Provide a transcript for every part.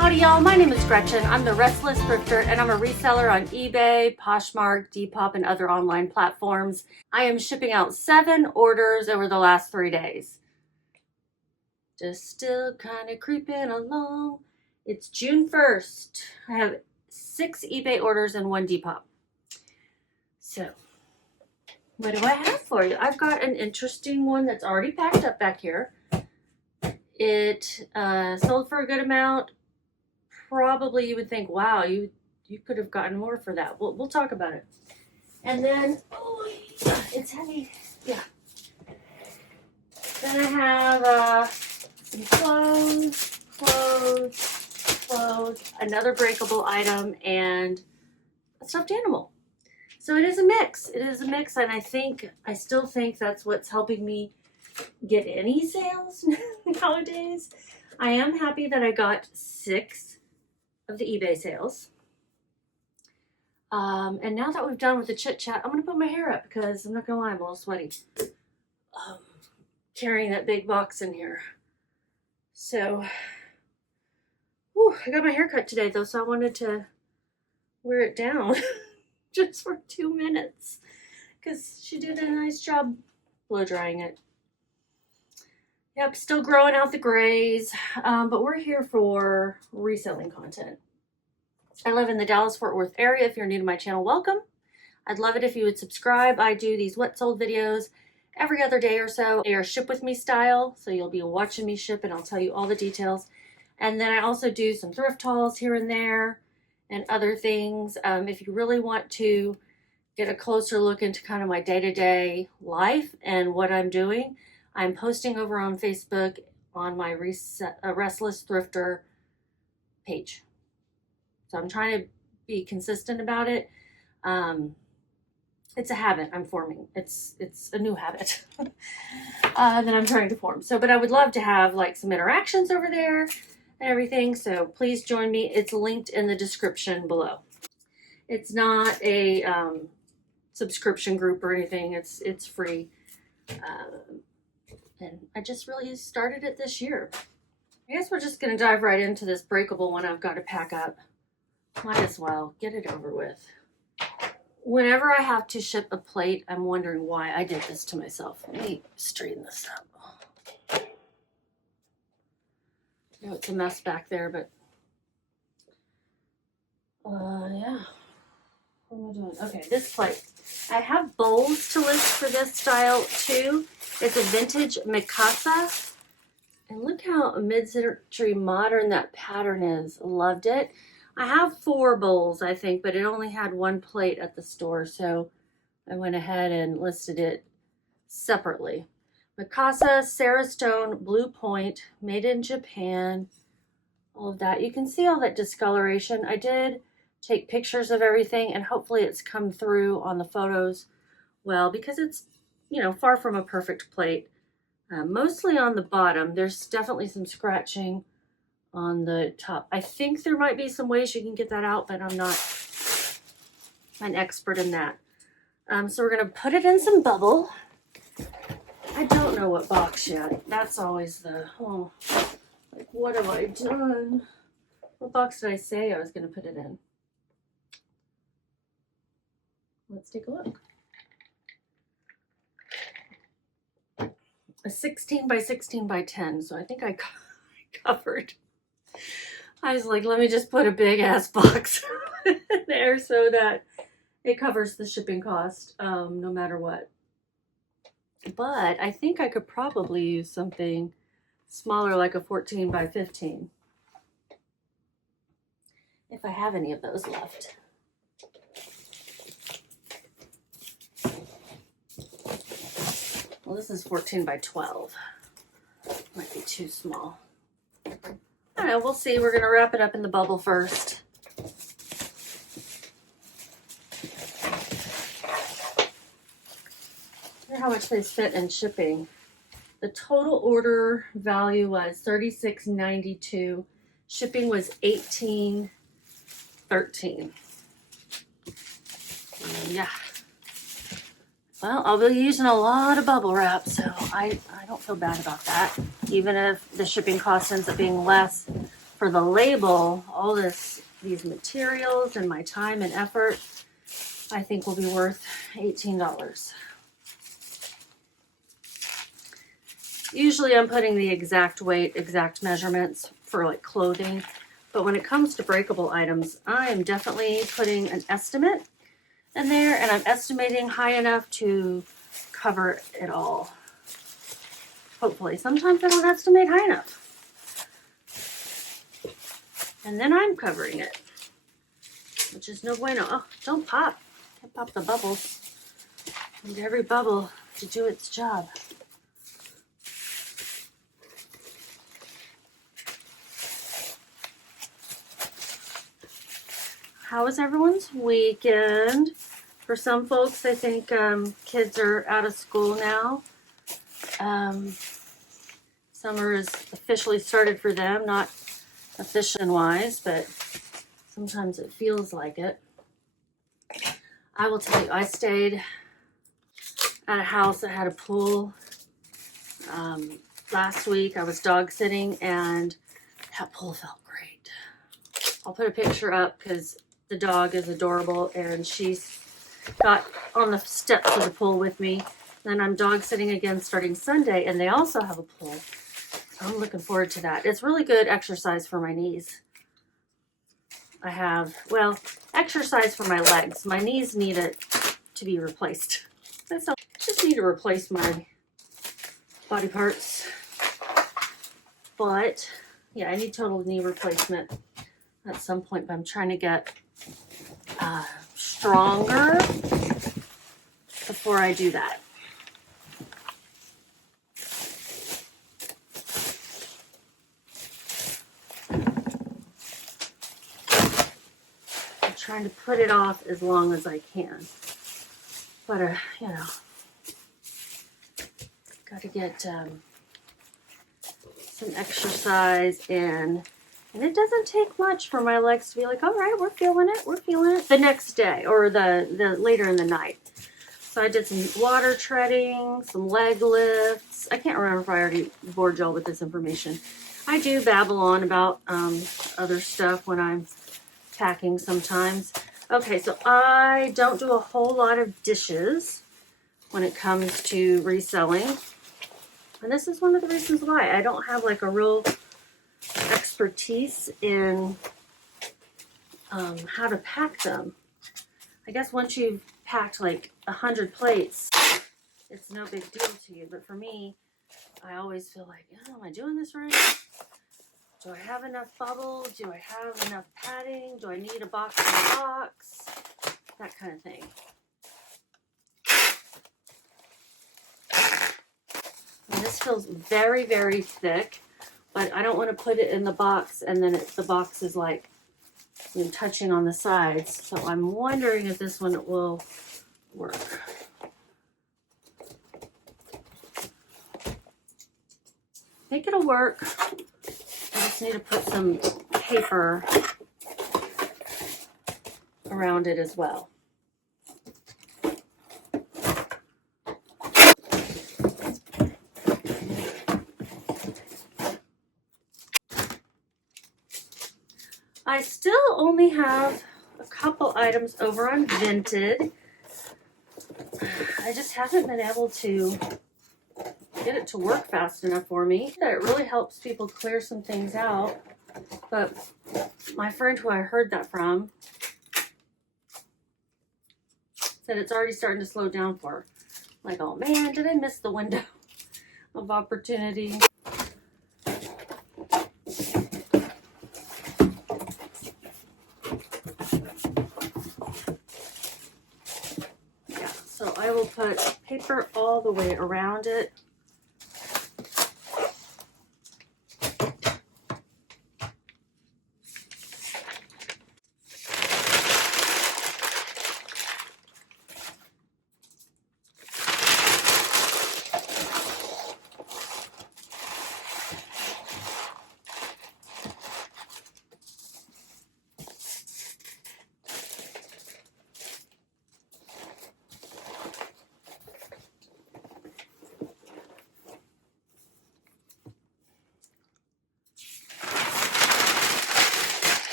Howdy y'all, my name is Gretchen. I'm the Restless Thrifter and I'm a reseller on eBay, Poshmark, Depop, and other online platforms. I am shipping out 7 orders over the last 3 days. Just still kind of creeping along. It's June 1st. I have 6 eBay orders and 1 Depop. So, what do I have for you? I've got an interesting one that's already packed up back here. It sold for a good amount. Probably you would think, wow, you could have gotten more for that. We'll talk about it. And then, oh, yeah, it's heavy. Yeah. Then I have some clothes, another breakable item, and a stuffed animal. So it is a mix. It is a mix, and I still think that's what's helping me get any sales nowadays. I am happy that I got 6 of the eBay sales. And now that we've done with the chit chat, I'm going to put my hair up because I'm not going to lie, I'm a little sweaty. Carrying that big box in here. So, I got my hair cut today though, so I wanted to wear it down just for 2 minutes because she did a nice job blow drying it. Yep, still growing out the grays, but we're here for reselling content. I live in the Dallas-Fort Worth area. If you're new to my channel, welcome. I'd love it if you would subscribe. I do these what sold videos every other day or so. They are ship with me style, so you'll be watching me ship and I'll tell you all the details. And then I also do some thrift hauls here and there and other things. If you really want to get a closer look into kind of my day-to-day life and what I'm doing, I'm posting over on Facebook on my Restless Thrifter page. So I'm trying to be consistent about it. It's a habit I'm forming. It's a new habit that I'm trying to form. So, but I would love to have like some interactions over there and everything. So please join me. It's linked in the description below. It's not a subscription group or anything. It's free. And I just really started it this year. I guess we're just going to dive right into this breakable one I've got to pack up. Might as well get it over with. Whenever I have to ship a plate, I'm wondering why I did this to myself. Let me straighten this up. I know it's a mess back there, but yeah. What am I doing? Okay, this plate. I have bowls to list for this style too. It's a vintage Mikasa. And look how mid-century modern that pattern is. Loved it. I have 4 bowls, I think, but it only had 1 plate at the store, so I went ahead and listed it separately. Mikasa, Sarah Stone, Blue Point, made in Japan, all of that. You can see all that discoloration. I did take pictures of everything, and hopefully it's come through on the photos well, because it's, you know, far from a perfect plate. Mostly on the bottom. There's definitely some scratching on the top. I think there might be some ways you can get that out, but I'm not an expert in that. So we're going to put it in some bubble. I don't know what box yet. That's always the, like, what have I done? What box did I say I was going to put it in? Let's take a look. A 16 by 16 by 10. So I think I covered. I was like, let me just put a big ass box in there so that it covers the shipping cost, no matter what. But I think I could probably use something smaller, like a 14 by 15. If I have any of those left. Well, this is 14 by 12. Might be too small. I don't know, we'll see. We're going to wrap it up in the bubble first. I wonder how much they spent in shipping. The total order value was $36.92. Shipping was $18.13. Yeah. Well, I'll be using a lot of bubble wrap, so I don't feel bad about that. Even if the shipping cost ends up being less for the label, all these materials and my time and effort, I think will be worth $18. Usually I'm putting the exact weight, exact measurements for like clothing, but when it comes to breakable items, I am definitely putting an estimate in there, and I'm estimating high enough to cover it all. Hopefully. Sometimes I don't estimate high enough. And then I'm covering it, which is no bueno. Oh, don't pop. Can't pop the bubbles. I need every bubble to do its job. How was everyone's weekend? For some folks, I think kids are out of school now. Summer is officially started for them, not official-wise, but sometimes it feels like it. I will tell you, I stayed at a house that had a pool. Last week I was dog sitting and that pool felt great. I'll put a picture up because the dog is adorable and she's got on the steps of the pool with me. Then I'm dog sitting again starting Sunday, and they also have a pool. So I'm looking forward to that. It's really good exercise for my knees. I have, well, exercise for my legs. My knees need it to be replaced. I just need to replace my body parts. But yeah, I need total knee replacement at some point, but I'm trying to get stronger before I do that. I'm trying to put it off as long as I can. But, you know, got to get some exercise in. And it doesn't take much for my legs to be like, all right, we're feeling it the next day or the later in the night. So I did some water treading, some leg lifts. I can't remember if I already bored y'all with this information. I do babble on about other stuff when I'm packing sometimes. Okay, so I don't do a whole lot of dishes when it comes to reselling. And this is one of the reasons why I don't have like a real expertise in how to pack them. I guess once you've packed like 100 plates, it's no big deal to you. But for me, I always feel like, oh, am I doing this right? Do I have enough bubble? Do I have enough padding? Do I need a box in a box? That kind of thing. And this feels very, very thick. But I don't want to put it in the box and then the box is like, you know, touching on the sides. So I'm wondering if this one will work. I think it'll work. I just need to put some paper around it as well. I still only have a couple items over on Vinted. I just haven't been able to get it to work fast enough for me. It really helps people clear some things out. But my friend who I heard that from said it's already starting to slow down for her. Like, oh man, did I miss the window of opportunity? So I will put paper all the way around it.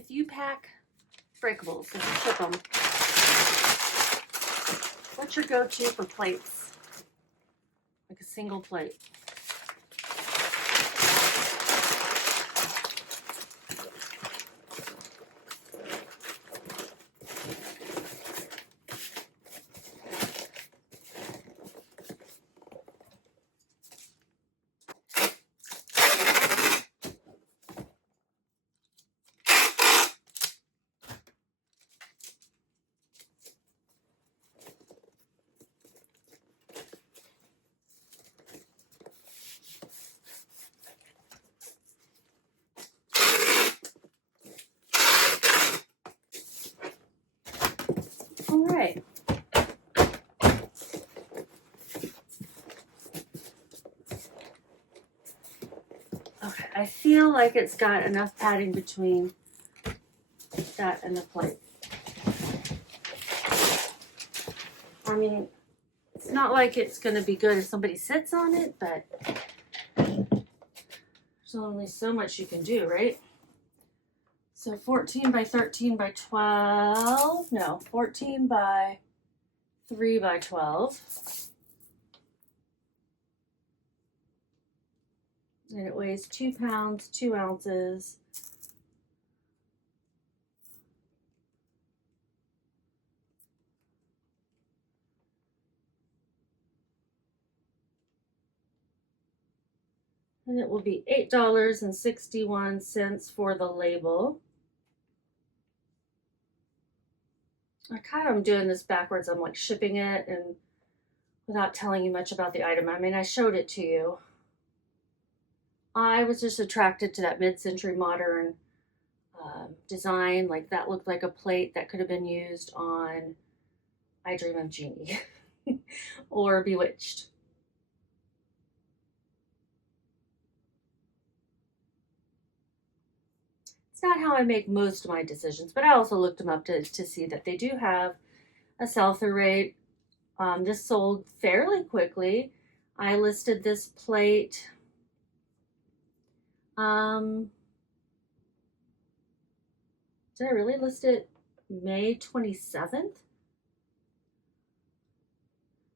if you pack breakables, if you ship them, what's your go-to for plates? Like a single plate. All right. Okay, I feel like it's got enough padding between that and the plate. I mean, it's not like it's going to be good if somebody sits on it, but there's only so much you can do, right? So 14 by 13 by 12, no, 14 by 3 by 12. And it weighs 2 pounds, 2 ounces. And it will be $8.61 for the label. I kind of am doing this backwards. I'm like shipping it and without telling you much about the item. I mean, I showed it to you. I was just attracted to that mid-century modern design. Like that looked like a plate that could have been used on I Dream of Jeannie or Bewitched. It's not how I make most of my decisions, but I also looked them up to see that they do have a sell-through rate. This sold fairly quickly. I listed this plate. Did I really list it May 27th?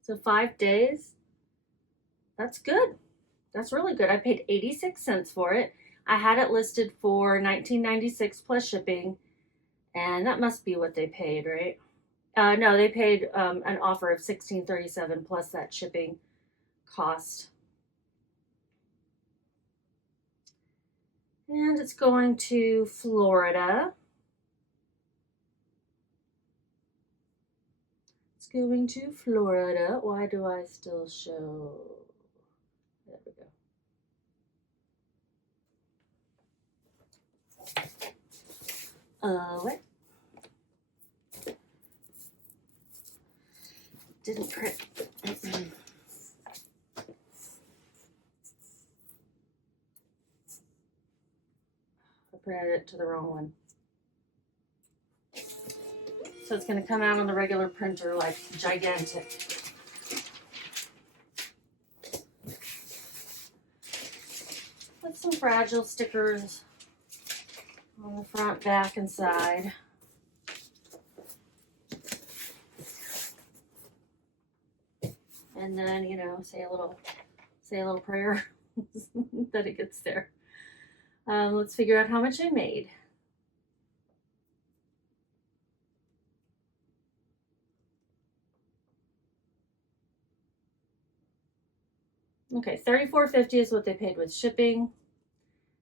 So 5 days. That's good. That's really good. I paid 86 cents for it. I had it listed for $19.96 plus shipping, and that must be what they paid, right? No, they paid an offer of $16.37 plus that shipping cost. And it's going to Florida. It's going to Florida. Why do I still show? There we go. What? Didn't print. I printed it to the wrong one. So it's going to come out on the regular printer like gigantic. With some fragile stickers on the front, back, and side. And then, you know, say a little prayer that it gets there. Let's figure out how much I made. Okay, $34.50 is what they paid with shipping,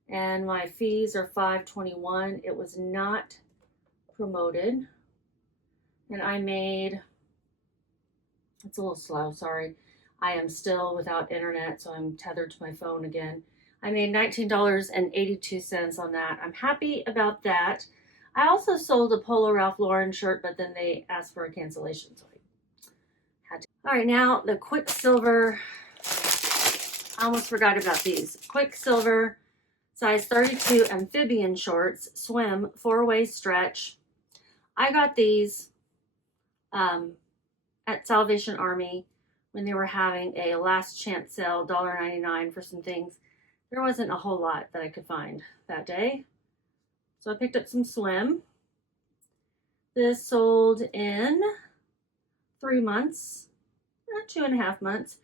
and my fees are $5.21. It was not promoted, and I made. It's a little slow, sorry. I am still without internet, so I'm tethered to my phone again. I made $19.82 on that. I'm happy about that. I also sold a Polo Ralph Lauren shirt, but then they asked for a cancellation, so I had to. All right, now the Quicksilver. I almost forgot about these. Quicksilver size 32 amphibian shorts, swim, 4-way stretch. I got these at Salvation Army when they were having a last chance sale, $1.99 for some things. There wasn't a whole lot that I could find that day. So I picked up some swim. This sold in 3 months, 2.5 months.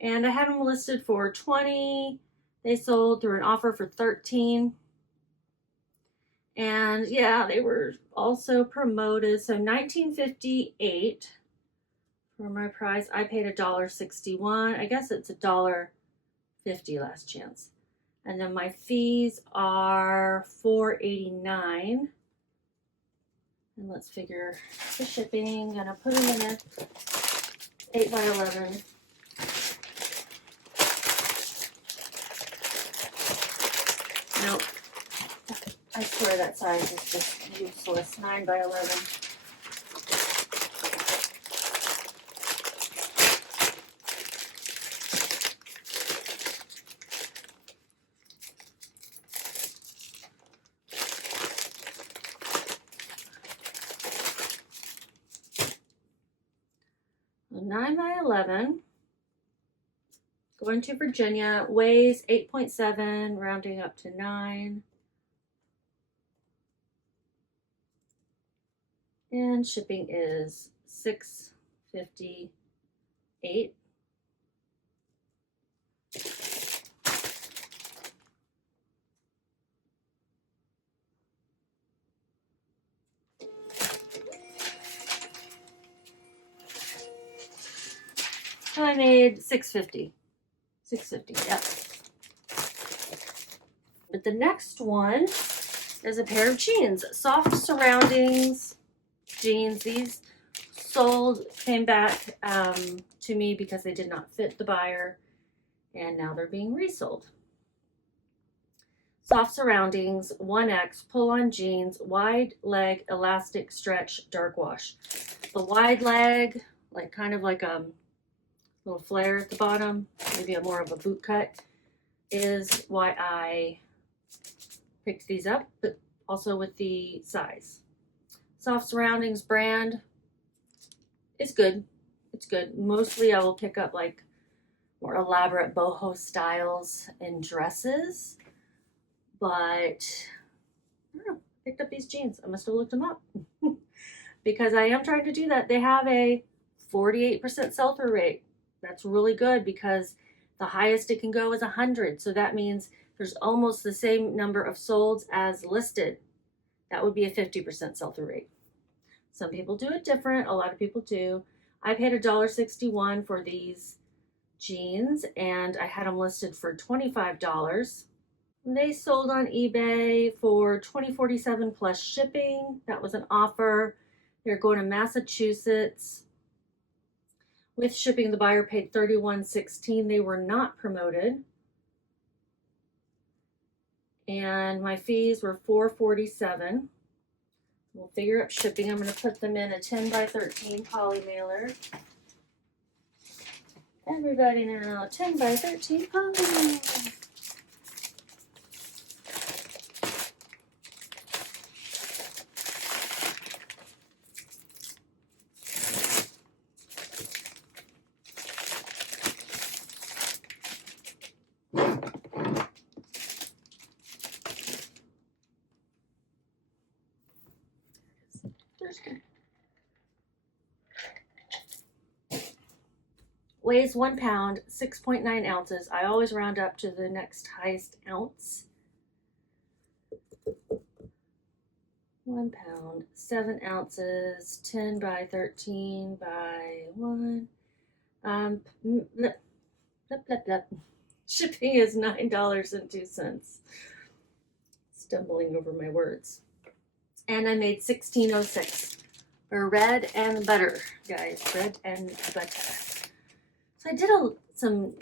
And I had them listed for 20. They sold through an offer for 13. And yeah, they were also promoted. So $19.58 for my price. I paid $1.61. I guess it's $1.50 last chance. And then my fees are $4.89. And let's figure the shipping. Gonna put them in a 8x11. Nope. I swear that size is just useless. 9x11. So 9x11. Going to Virginia. Weighs 8.7, rounding up to 9. And shipping is $6.58. So I made $6.50. $6.50, yep. But the next one is a pair of jeans. Soft surroundings jeans. These came back to me because they did not fit the buyer, and now they're being resold. Soft surroundings, 1X, pull-on jeans, wide leg, elastic stretch, dark wash. The wide leg, like kind of like a little flare at the bottom, maybe more of a boot cut, is why I picked these up, but also with the size. Soft surroundings brand is good. It's good. Mostly I will pick up like more elaborate boho styles and dresses, but I don't know, picked up these jeans. I must have looked them up because I am trying to do that. They have a 48% sell-through rate. That's really good because the highest it can go is 100. So that means there's almost the same number of solds as listed. That would be a 50% sell-through rate. Some people do it different. A lot of people do. I paid $1.61 for these jeans, and I had them listed for $25. They sold on eBay for $20.47 plus shipping. That was an offer. They're going to Massachusetts. With shipping, the buyer paid $31.16. They were not promoted. And my fees were $4.47. We'll figure up shipping. I'm going to put them in a 10x13 poly mailer. Everybody now, 10x13 poly mailer. Weighs 1 pound, 6.9 ounces. I always round up to the next highest ounce. 1 pound, 7 ounces, 10x13 by 1. Shipping is $9.02. Stumbling over my words. And I made $16.06 for red and butter, guys. Bread and butter. So I did some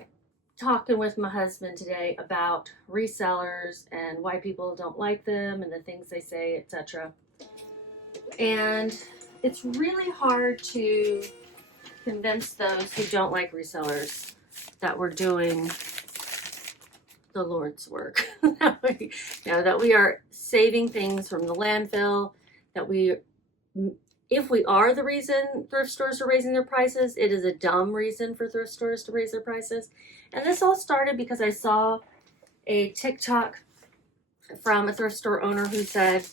talking with my husband today about resellers and why people don't like them and the things they say, etc. And it's really hard to convince those who don't like resellers that we're doing the Lord's work. that we are saving things from the landfill, that if we are the reason thrift stores are raising their prices, it is a dumb reason for thrift stores to raise their prices. And this all started because I saw a TikTok from a thrift store owner who said,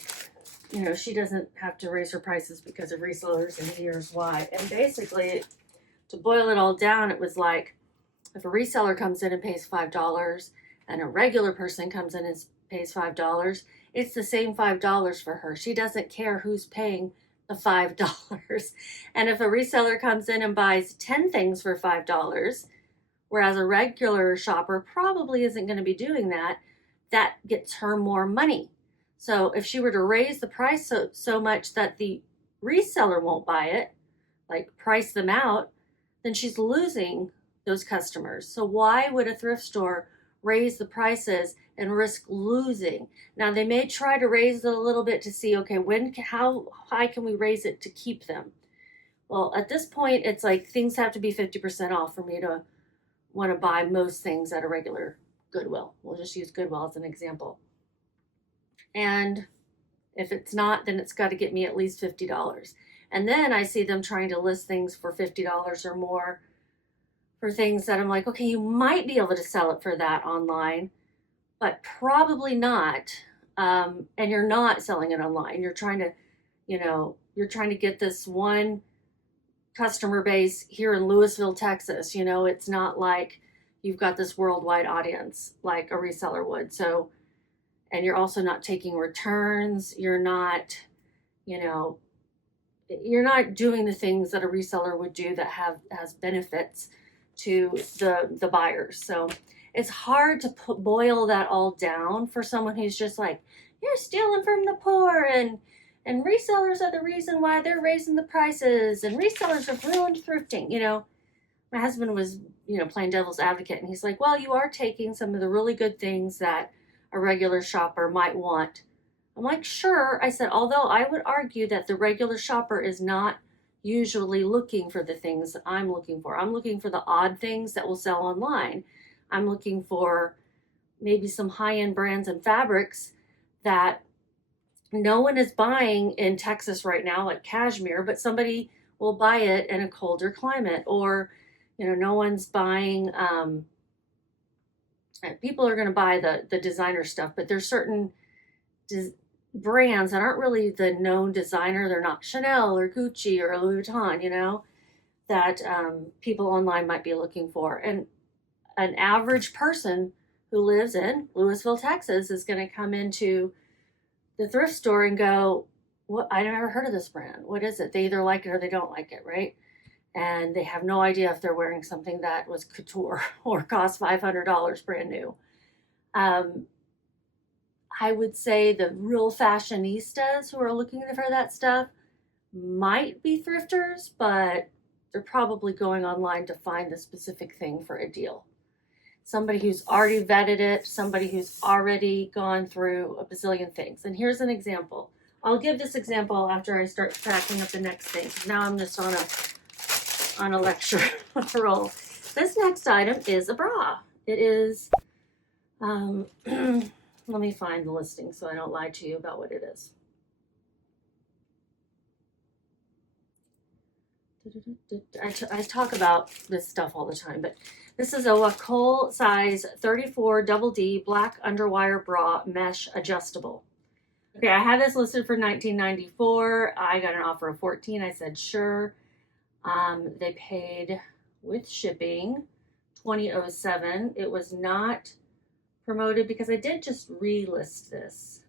you know, she doesn't have to raise her prices because of resellers, and here's why. And basically, to boil it all down, it was like, if a reseller comes in and pays $5 and a regular person comes in and pays $5, it's the same $5 for her. She doesn't care who's paying the $5. And if a reseller comes in and buys 10 things for $5, whereas a regular shopper probably isn't going to be doing that, that gets her more money. So if she were to raise the price so much that the reseller won't buy it, like price them out, then she's losing those customers. So why would a thrift store raise the prices and risk losing? Now they may try to raise it a little bit to see, okay, how high can we raise it to keep them? Well, at this point, it's like things have to be 50% off for me to want to buy most things at a regular Goodwill. We'll just use Goodwill as an example. And if it's not, then it's got to get me at least $50. And then I see them trying to list things for $50 or more for things that I'm like, okay, you might be able to sell it for that online, but probably not. And you're not selling it online. You're trying to, you're trying to get this one customer base here in Louisville, Texas. It's not like you've got this worldwide audience like a reseller would. So, and you're also not taking returns. You're not, you're not doing the things that a reseller would do that has benefits to the buyers. So it's hard to boil that all down for someone who's just like, you're stealing from the poor, and resellers are the reason why they're raising the prices, and resellers have ruined thrifting. My husband was, playing devil's advocate, and he's like, well, you are taking some of the really good things that a regular shopper might want. I'm like, sure. I said, although I would argue that the regular shopper is not usually looking for the things that I'm looking for. I'm looking for the odd things that will sell online. I'm looking for maybe some high-end brands and fabrics that no one is buying in Texas right now, like cashmere, but somebody will buy it in a colder climate. Or, no one's buying, people are going to buy the designer stuff, but there's certain brands that aren't really the known designer. They're not Chanel or Gucci or Louis Vuitton, that people online might be looking for. And an average person who lives in Louisville, Texas is going to come into the thrift store and go, "What? I never heard of this brand. What is it?" They either like it or they don't like it, right? And they have no idea if they're wearing something that was couture or cost $500 brand new. I would say the real fashionistas who are looking for that stuff might be thrifters, but they're probably going online to find the specific thing for a deal. Somebody who's already vetted it, somebody who's already gone through a bazillion things. And here's an example. I'll give this example after I start packing up the next thing. Now I'm just on a lecture roll. This next item is a bra. It is, let me find the listing so I don't lie to you about what it is. I talk about this stuff all the time, but this is a Wacol size 34 double D black underwire bra mesh adjustable. Okay, I had this listed for $19.94. I got an offer of $14. I said sure. They paid with shipping $20.07. It was not promoted because I did just relist this.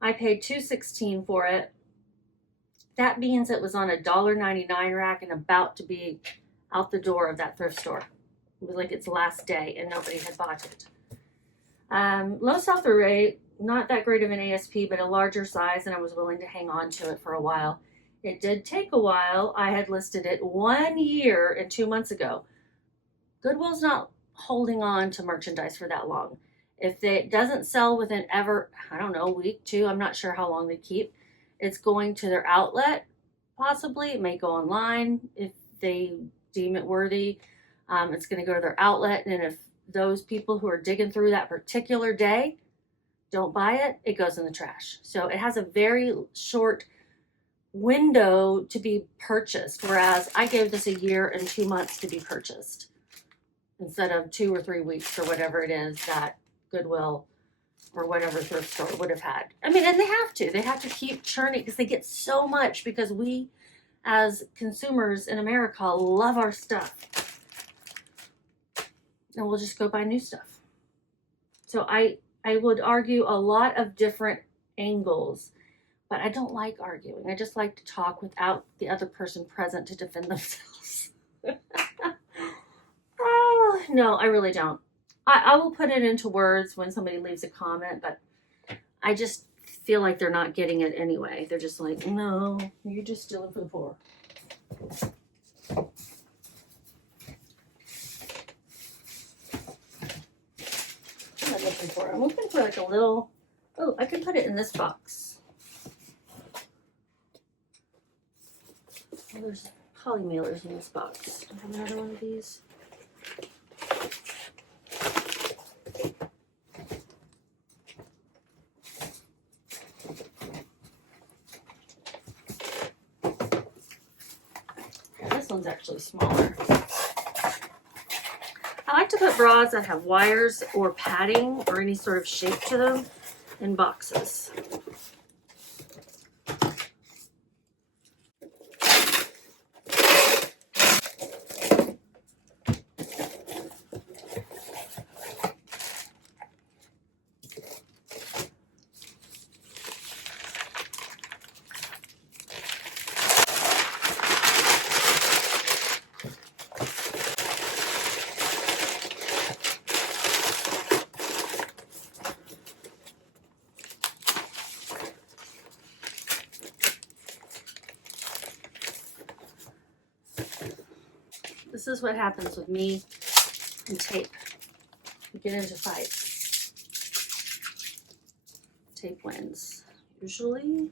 I paid $2.16 for it. That means it was on a $1.99 rack and about to be out the door of that thrift store. It was like its last day and nobody had bought it. Low sell-through rate, not that great of an ASP, but a larger size, and I was willing to hang on to it for a while. It did take a while. I had listed it 1 year and 2 months ago. Goodwill's not holding on to merchandise for that long. If it doesn't sell within a week, 2, I'm not sure how long they keep. It's going to their outlet, possibly. It may go online if they deem it worthy. It's going to go to their outlet, and if those people who are digging through that particular day don't buy it, it goes in the trash. So it has a very short window to be purchased, whereas I gave this 1 year and 2 months to be purchased instead of 2 or 3 weeks or whatever it is that Goodwill or whatever thrift store would have had. I mean, and they have to keep churning because they get so much, because we as consumers in America love our stuff, and we'll just go buy new stuff. So I would argue a lot of different angles, but I don't like arguing. I just like to talk without the other person present to defend themselves. Oh, no, I really don't. I will put it into words when somebody leaves a comment, but I just feel like they're not getting it anyway. They're just like, no, you're just stealing for the poor. What am I looking for? I'm looking for like a little, oh, I can put it in this box. Oh, there's poly mailers in this box. I have another one of these. This one's actually smaller. I like to put bras that have wires or padding or any sort of shape to them in boxes. This is what happens with me and tape. We get into fights. Tape wins, usually.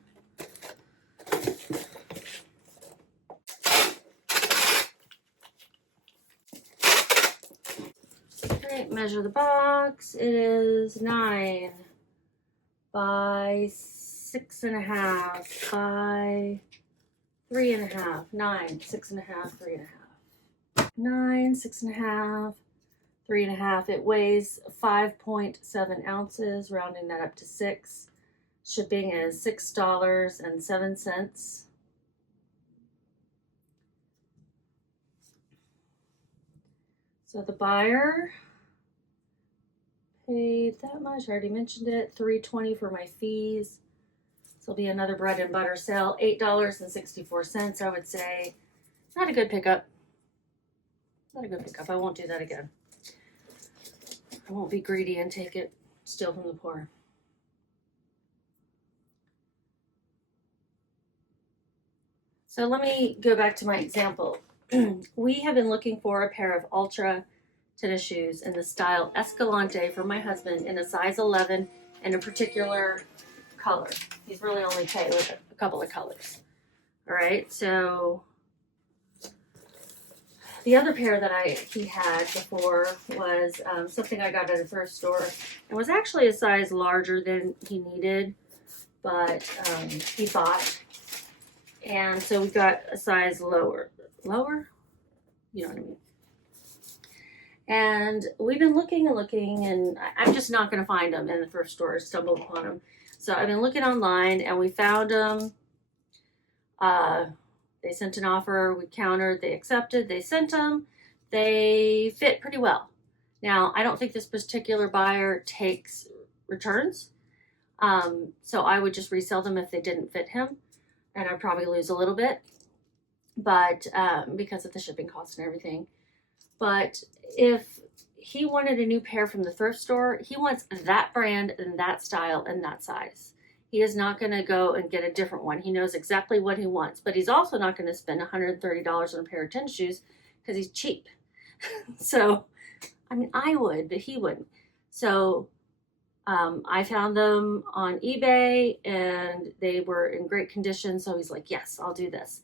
Okay, measure the box. It is 9 by 6.5 by 3.5. 9, 6.5, 3.5. 9, 6.5, 3.5. It weighs 5.7 ounces, rounding that up to 6. Shipping is $6.07. So the buyer paid that much. I already mentioned it. $3.20 for my fees. This will be another bread and butter sale. $8.64. I would say not a good pickup. Not a good pickup. I won't do that again. I won't be greedy and take it, steal from the poor. So let me go back to my example. We have been looking for a pair of Ultra tennis shoes in the style Escalante for my husband in a size 11 and a particular color. He's really only paid with a couple of colors. All right, so the other pair that he had before was something I got at a thrift store. It was actually a size larger than he needed, but he bought. And so we got a size lower? You know what I mean. And we've been looking and looking, and I'm just not going to find them in the thrift store. I stumbled upon them. So I've been looking online, and we found them. They sent an offer, we countered, they accepted, they sent them. They fit pretty well. Now, I don't think this particular buyer takes returns. So I would just resell them if they didn't fit him. And I'd probably lose a little bit, but because of the shipping costs and everything. But if he wanted a new pair from the thrift store, he wants that brand and that style and that size. He is not going to go and get a different one. He knows exactly what he wants, but he's also not going to spend $130 on a pair of tennis shoes because he's cheap. So, I mean, I would, but he wouldn't. So, I found them on eBay and they were in great condition. So he's like, yes, I'll do this.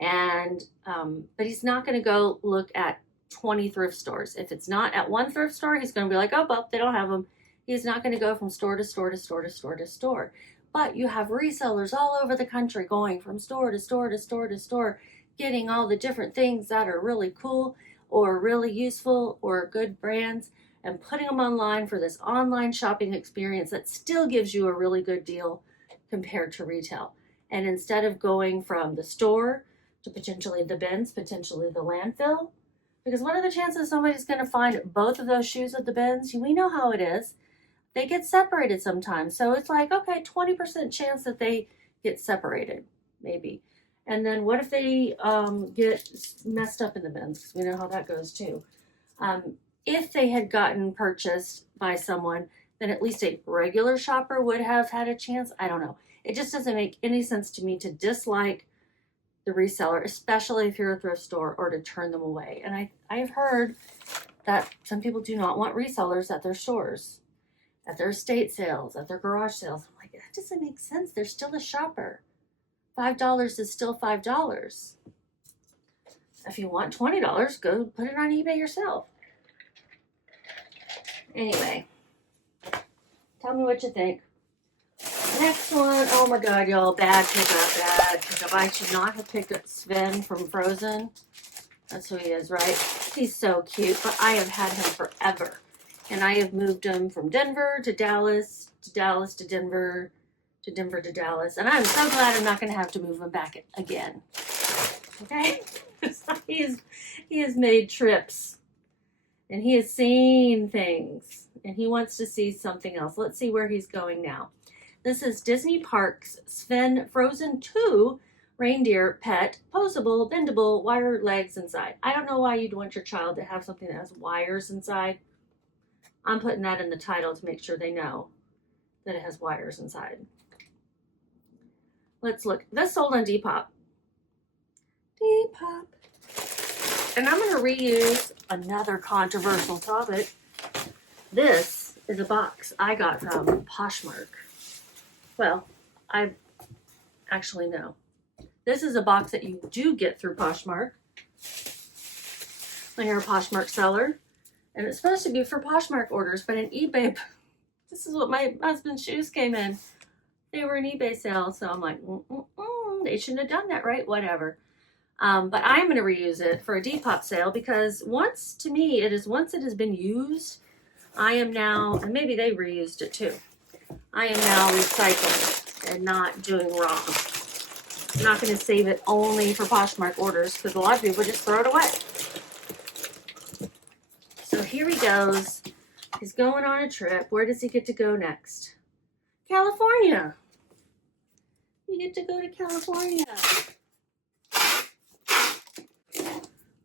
And, but he's not going to go look at 20 thrift stores. If it's not at one thrift store, he's going to be like, oh, well, they don't have them. He's not going to go from store to store to store to store to store. But you have resellers all over the country going from store to store to store to store, getting all the different things that are really cool or really useful or good brands. and putting them online for this online shopping experience that still gives you a really good deal compared to retail. And instead of going from the store to potentially the bins, potentially the landfill, because what are the chances somebody's going to find both of those shoes at the bins? We know how it is. They get separated sometimes. So it's like, okay, 20% chance that they get separated, maybe. And then what if they get messed up in the bins? Because we know how that goes too. If they had gotten purchased by someone, then at least a regular shopper would have had a chance. I don't know. It just doesn't make any sense to me to dislike the reseller, especially if you're a thrift store, or to turn them away. And I've heard that some people do not want resellers at their stores, at their estate sales, at their garage sales. I'm like, that doesn't make sense. They're still a shopper. $5 is still $5. If you want $20, go put it on eBay yourself. Anyway, tell me what you think. Next one, oh my God, y'all, bad pickup, bad pickup. I should not have picked up Sven from Frozen. That's who he is, right? He's so cute, but I have had him forever. And I have moved him from Denver to Dallas, to Dallas to Denver, to Denver to Dallas. And I'm so glad I'm not going to have to move him back again. Okay? He has made trips. And he has seen things. And he wants to see something else. Let's see where he's going now. This is Disney Parks Sven Frozen 2 reindeer pet, posable, bendable, wire legs inside. I don't know why you'd want your child to have something that has wires inside. I'm putting that in the title to make sure they know that it has wires inside. Let's look. This sold on Depop. Depop. And I'm going to reuse another controversial topic. This is a box I got from Poshmark. Well, I actually know. This is a box that you do get through Poshmark when you're a Poshmark seller. And it's supposed to be for Poshmark orders, but in eBay, this is what my husband's shoes came in. They were an eBay sale, so I'm like, they shouldn't have done that, right? Whatever. But I'm going to reuse it for a Depop sale because once it has been used, I am now, and maybe they reused it too, I am now recycling and not doing wrong. I'm not going to save it only for Poshmark orders because a lot of people just throw it away. So here he goes. He's going on a trip. Where does he get to go next? California. You get to go to California.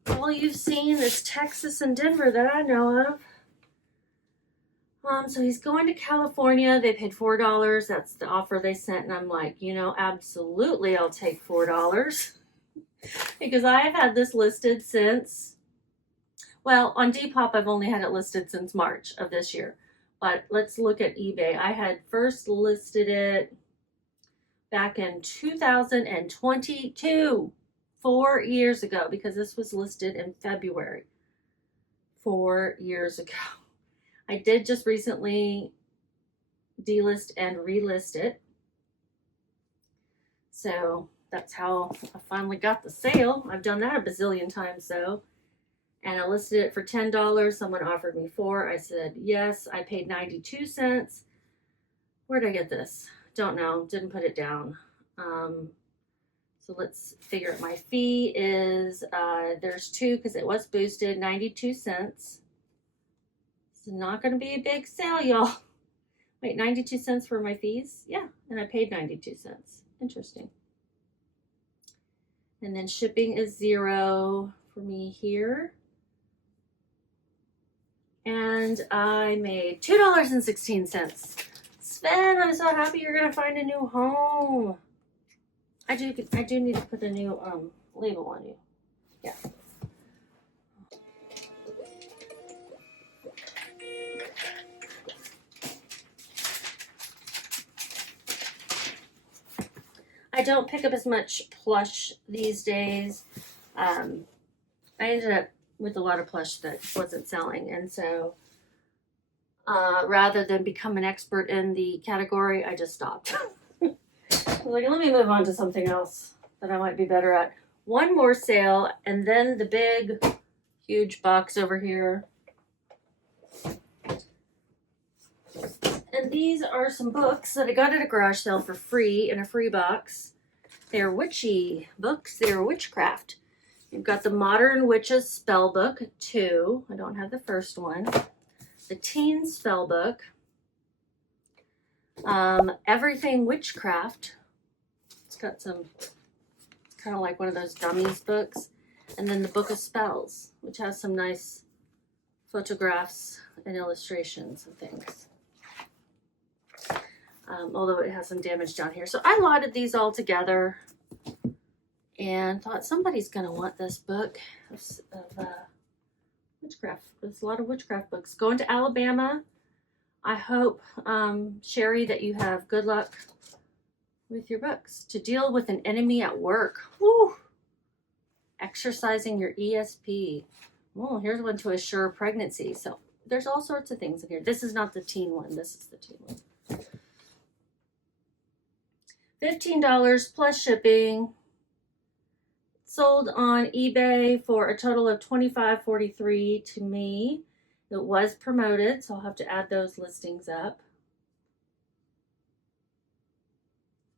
All you've seen is Texas and Denver that I know of. So he's going to California. They paid $4. That's the offer they sent. And I'm like, absolutely I'll take $4. Because I have had this listed since, well, on Depop, I've only had it listed since March of this year. But let's look at eBay. I had first listed it back in 2022, 4 years ago, because this was listed in February, 4 years ago. I did just recently delist and relist it. So that's how I finally got the sale. I've done that a bazillion times though. And I listed it for $10. Someone offered me $4. I said yes. I paid 92 cents. Where did I get this? Don't know. Didn't put it down. So let's figure it. My fee is, there's 2 because it was boosted, 92 cents. It's not going to be a big sale, y'all. Wait, 92 cents for my fees? Yeah, and I paid 92 cents. Interesting. And then shipping is $0 for me here. And I made $2.16. Sven, I'm so happy you're going to find a new home. I do need to put a new label on you. Yeah. I don't pick up as much plush these days. I ended up with a lot of plush that wasn't selling, and so rather than become an expert in the category, I just stopped. I was like, let me move on to something else that I might be better at. One more sale, and then the big, huge box over here. And these are some books that I got at a garage sale for free in a free box. They're witchy books. They're witchcraft. You've got the Modern Witches Spell Book 2. I don't have the first one. The Teen Spell Book. Everything Witchcraft. It's got some, it's kind of like one of those dummies books. And then the Book of Spells, which has some nice photographs and illustrations and things. Although it has some damage down here. So I lotted these all together and thought somebody's going to want this book of witchcraft. There's a lot of witchcraft books. Going to Alabama. I hope, Sherry, that you have good luck with your books. To deal with an enemy at work. Woo! Exercising your ESP. Oh, here's one to assure pregnancy. So there's all sorts of things in here. This is not the teen one. This is the teen one. $15 plus shipping. Sold on eBay for a total of $25.43 to me. It was promoted, so I'll have to add those listings up.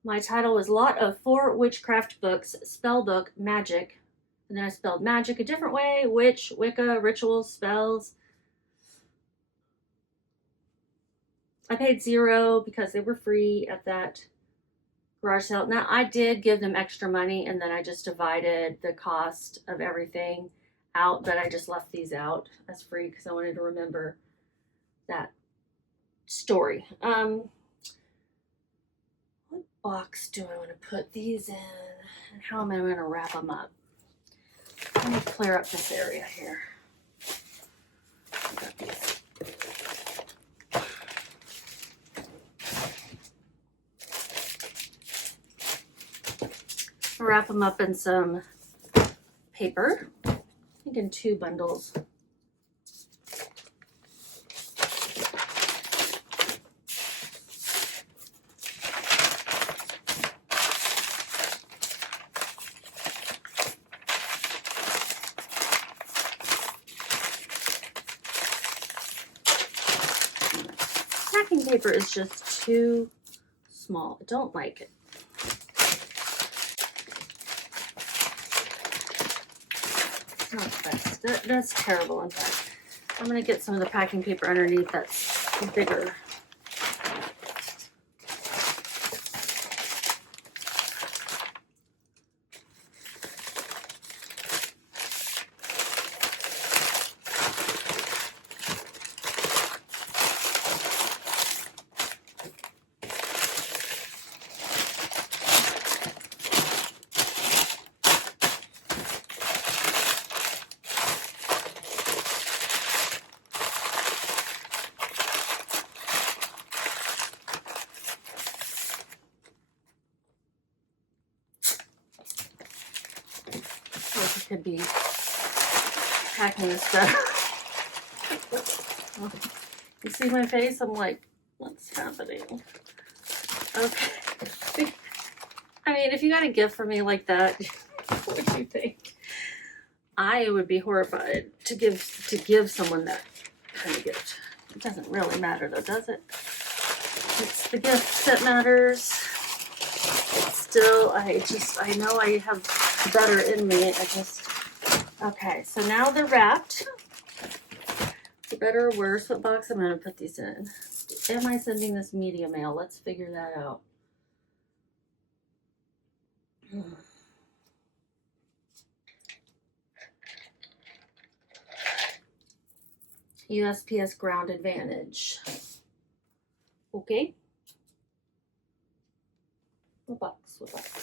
My title was Lot of 4 Witchcraft Books, Spell Book, Magic. And then I spelled magic a different way. Witch, Wicca, rituals, spells. I paid $0 because they were free at that garage sale. Now, I did give them extra money, and then I just divided the cost of everything out, but I just left these out as free because I wanted to remember that story. What box do I want to put these in, and how am I going to wrap them up? Let me clear up this area here. I got these. I'll wrap them up in some paper. I think in 2 bundles. Packing paper is just too small. I don't like it. Not the best. That's terrible, in fact. I'm going to get some of the packing paper underneath that's bigger. Could be packing this better. You see my face? I'm like, what's happening? Okay. I mean, if you got a gift for me like that, what would you think? I would be horrified to give someone that kind of gift. It doesn't really matter though, does it? It's the gift that matters. It's still, I know I have better in me. Okay, so now they're wrapped. For better or worse, what box am I going to put these in? Am I sending this media mail? Let's figure that out. USPS Ground Advantage. Okay. What box? What box?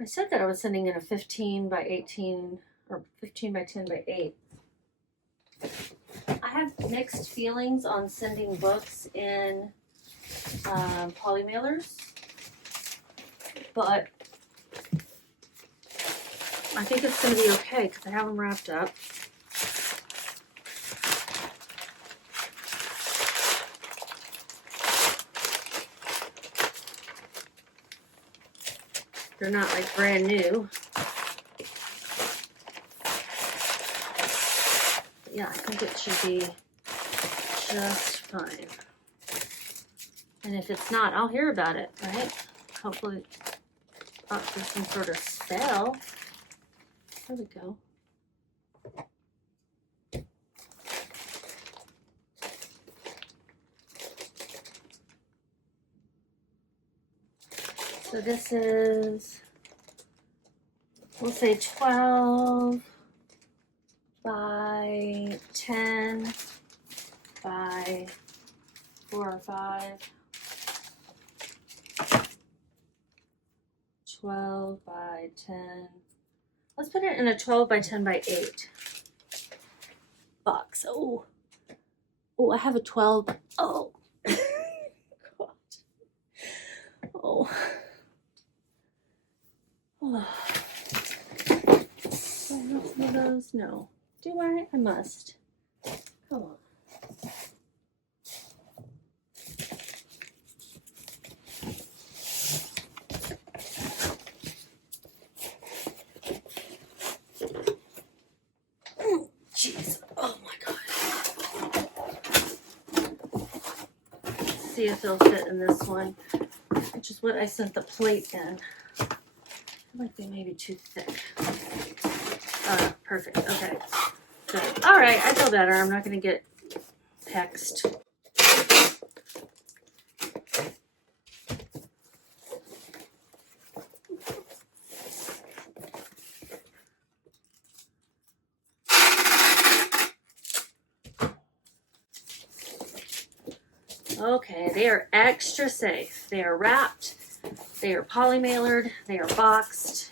I said that I was sending in a 15 by 18 or 15 by 10 by 8. I have mixed feelings on sending books in poly mailers, but I think it's going to be okay because I have them wrapped up. They're not like brand new. But yeah, I think it should be just fine. And if it's not, I'll hear about it, right? Hopefully up for some sort of sale. There we go. So this is, we'll say 12 by 10 by 4 or 5. 12 by 10. Let's put it in a 12 by 10 by 8 box. Oh, I have a 12. Oh, God. Oh. Oh. Do I have some of those? No. Do I? I must. Come on. Jeez. Oh my God. Let's see if they'll fit in this one, which is what I sent the plate in. I feel like they may be too thick. Perfect. Okay. Good. All right. I feel better. I'm not going to get hexed. Okay, they are extra safe. They are wrapped, they are poly-mailered, they are boxed.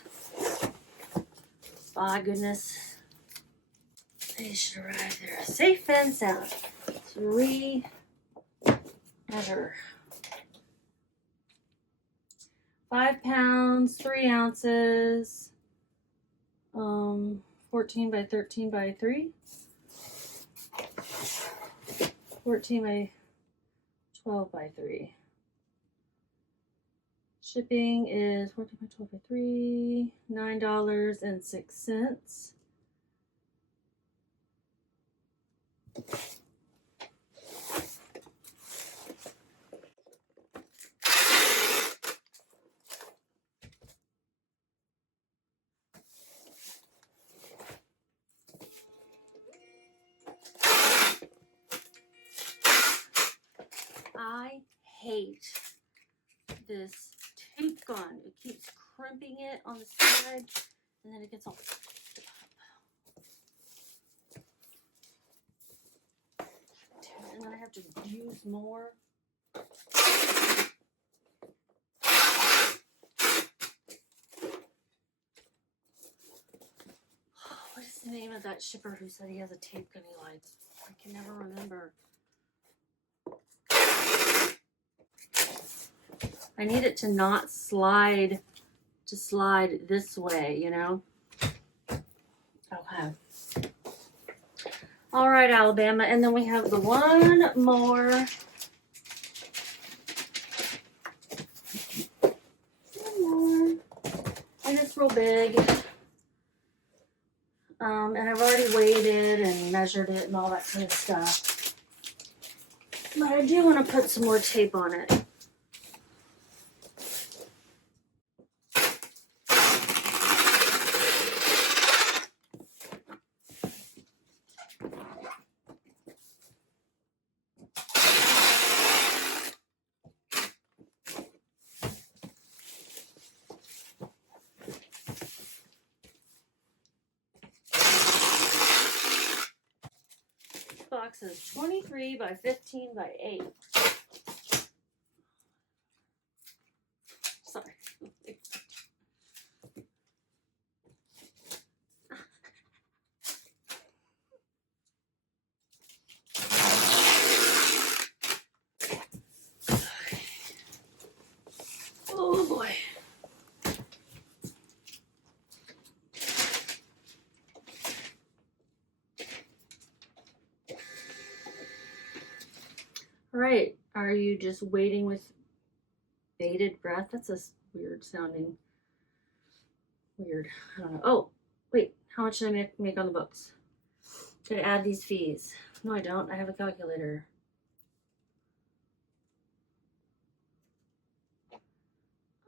My goodness. They should arrive there safe and sound. 3 measure. 5 pounds, 3 ounces. 14 by 13 by 3. 14 by 12 by 3. Shipping is 14 by 12 by 3, $9.06. I hate this tape gun. It keeps crimping it on the side, and then it gets all and then I have to use more. What is the name of that shipper who said he has a tape gun he likes? I can never remember. I need it to not slide, to slide this way, you know? Okay. All right, Alabama. And then we have the one more. And it's real big. And I've already weighed it and measured it and all that kind of stuff. But I do want to put some more tape on it. Box is 23 by 15 by 8. Sorry. Oh boy. All right, are you just waiting with bated breath? That's a weird sounding Weird. I don't know. Oh, wait. How much did I make on the books? Did I add these fees? No, I don't. I have a calculator.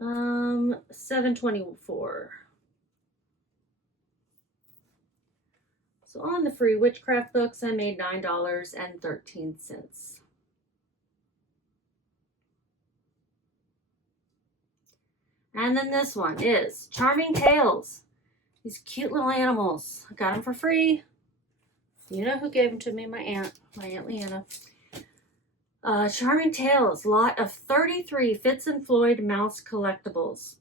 $7.24. So on the free witchcraft books, I made $9.13. And then this one is Charming Tales. These cute little animals. I got them for free. You know who gave them to me? My Aunt Leanna. Charming Tales, lot of 33 Fitz and Floyd mouse collectibles.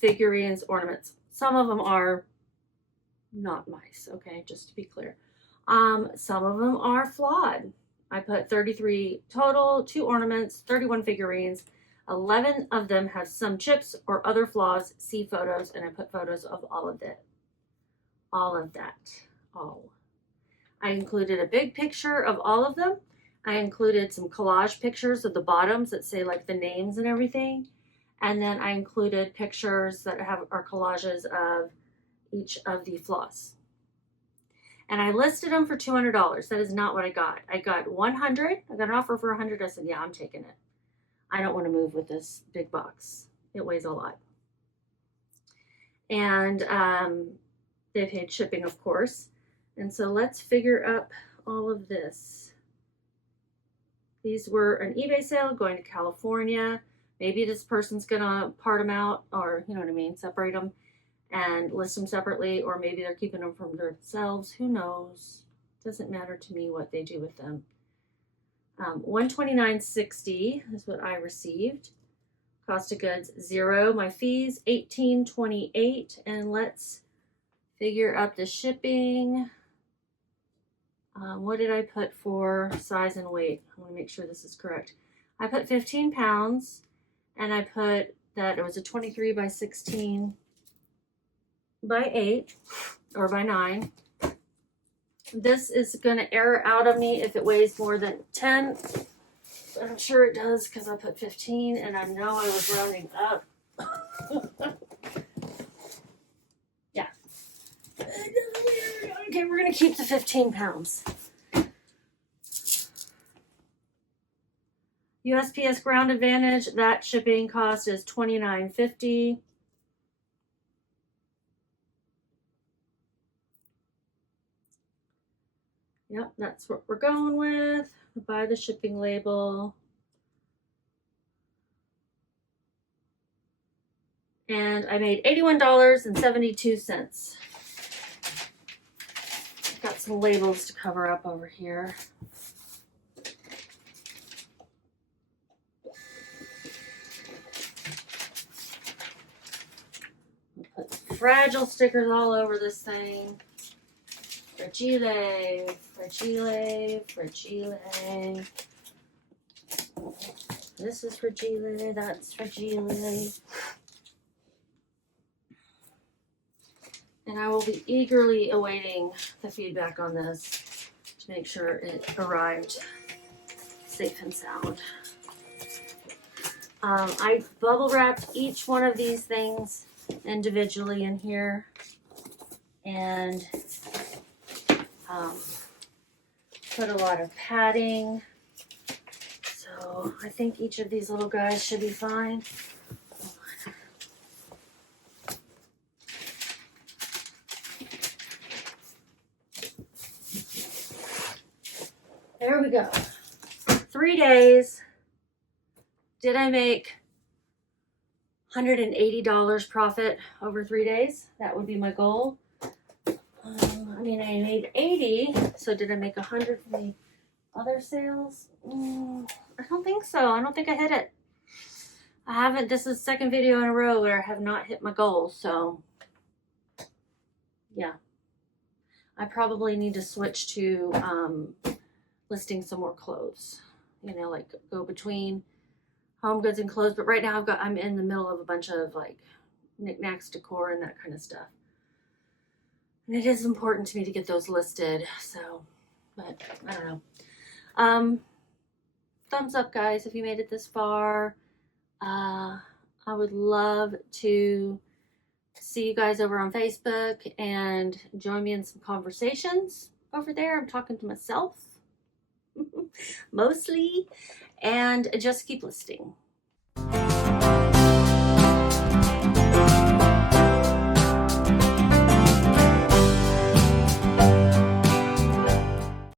Figurines, ornaments. Some of them are not mice, okay, just to be clear. Some of them are flawed. I put 33 total, 2 ornaments, 31 figurines. 11 of them have some chips or other flaws. See photos, and I put photos of all of that. All of that. All. I included a big picture of all of them. I included some collage pictures of the bottoms that say like the names and everything. And then I included pictures that are collages of each of the flaws. And I listed them for $200. That is not what I got. I got 100. I got an offer for 100. I said, yeah, I'm taking it. I don't want to move with this big box. It weighs a lot. And they paid shipping, of course. And so let's figure up all of this. These were an eBay sale going to California. Maybe this person's going to part them out, or you know what I mean, separate them and list them separately, or maybe they're keeping them for themselves. Who knows? Doesn't matter to me what they do with them. $129.60 is what I received. Cost of goods $0. My fees $18.28, and let's figure out the shipping. What did I put for size and weight? I want to make sure this is correct. I put 15 pounds, and I put that it was a 23 by 16 by 8 or by 9. This is going to error out of me if it weighs more than 10. But I'm sure it does because I put 15, and I know I was rounding up. Yeah. Okay, we're going to keep the 15 pounds. USPS Ground Advantage, that shipping cost is $29.50. Yep, that's what we're going with. Buy the shipping label. And I made $81.72. Got some labels to cover up over here. Put fragile stickers all over this thing. Fragile, fragile, fragile. This is fragile, that's fragile. And I will be eagerly awaiting the feedback on this to make sure it arrived safe and sound. I bubble wrapped each one of these things individually in here, and put a lot of padding. So I think each of these little guys should be fine. There we go. 3 days. Did I make $180 profit over 3 days? That would be my goal. I mean, I made 80, so did I make 100 from the other sales? I don't think so. I don't think I hit it. I haven't. This is the second video in a row where I have not hit my goal, so yeah. I probably need to switch to listing some more clothes. You know, like go between home goods and clothes. But right now I'm in the middle of a bunch of like knickknacks, decor, and that kind of stuff. And it is important to me to get those listed, so, but I don't know. Thumbs up, guys, if you made it this far. I would love to see you guys over on Facebook and join me in some conversations over there. I'm talking to myself mostly, and just keep listing.